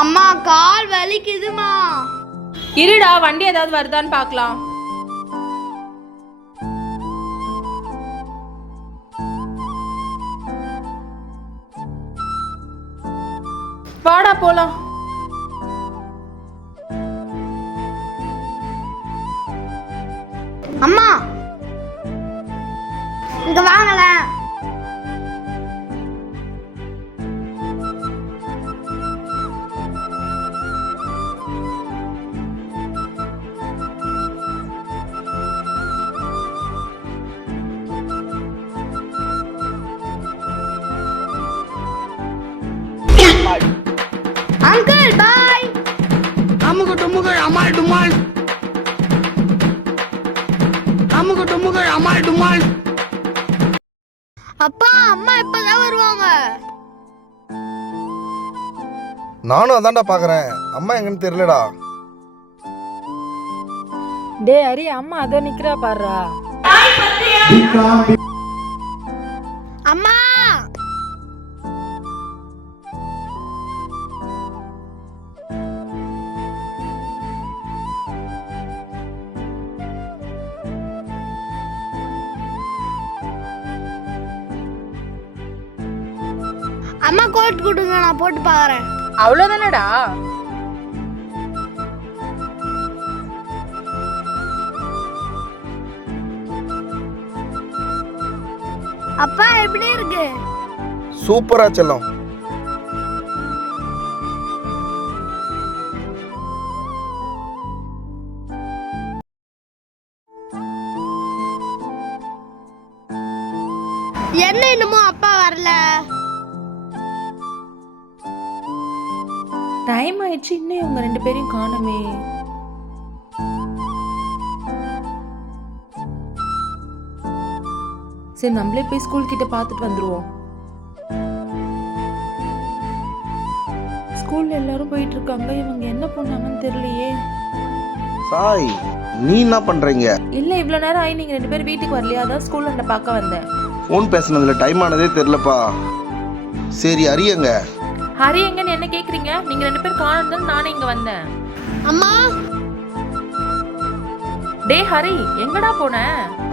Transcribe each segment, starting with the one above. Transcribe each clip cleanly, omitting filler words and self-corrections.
அம்மா கால் வலிக்குதுமா. இருடா, வண்டி ஏதாவது வருதான்னு பார்க்கலாம். வாடா போலாம். அம்மா இங்க வாங்கல. Uncle bye. அமுகு டுமுகள் அமால் டுமால். அமுகு டுமுகள் அமால் டுமால். அப்பா அம்மா எப்பதான் வருவாங்க? நானும் அதான்டா பாக்குறேன். அம்மா எங்கன்னு தெரியலடா. டே ஹரி, அம்மா அதோ நிக்கிறா பாருடா. அம்மா அம்மா கோட் கொடுங்க, நான் போட்டு பாக்குறேன். அவ்வளவுதானடா. அப்பா எப்படி இருக்கு? சூப்பரா செல்லம். என்ன இன்னமும் அப்பா வரல? டைம் ஆயிடுச்சு, இன்னும் இவங்க 2 பேரையும் காணுமே. சரி, நம்மளே போய் ஸ்கூல் கிட்ட பார்த்துட்டு வந்துருவோம். ஸ்கூல்ல எல்லாரும் போயிட்டு இருக்காங்க, இவங்க என்ன பண்ணாங்கன்னு தெரியலையே. சாய், நீ என்ன பண்றீங்க? இல்ல, இவ்வளவு நேரம் ஆகி நீங்க 2 பேரும் வீட்டுக்கு வரலையா? அதான் ஸ்கூல்ல என்ன பார்க்க வந்தேன். ஃபோன் பேசுனதுல டைம் ஆனதே தெரியலப்பா. சரி, அரியங்க. ஹரி எங்கன்னு என்ன கேக்குறீங்க? நீங்க 2 பேரும் காணோம்னு நானே இங்க வந்தேன். அம்மா டே ஹரி, எங்கடா போன?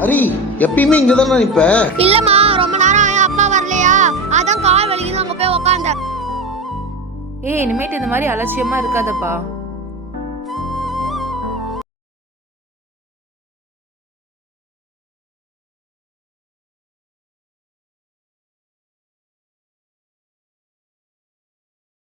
அரி, எப்பயுமே இங்க தானே நிப்ப? இல்லம்மா, ரொம்ப நேரம் ஆகி அப்பா வரலையா, அதான் கால் வலிக்குது, அங்க போய் உக்காந்தேன். இனிமேட்டு இந்த மாதிரி அலட்சியமா இருக்காதப்பா.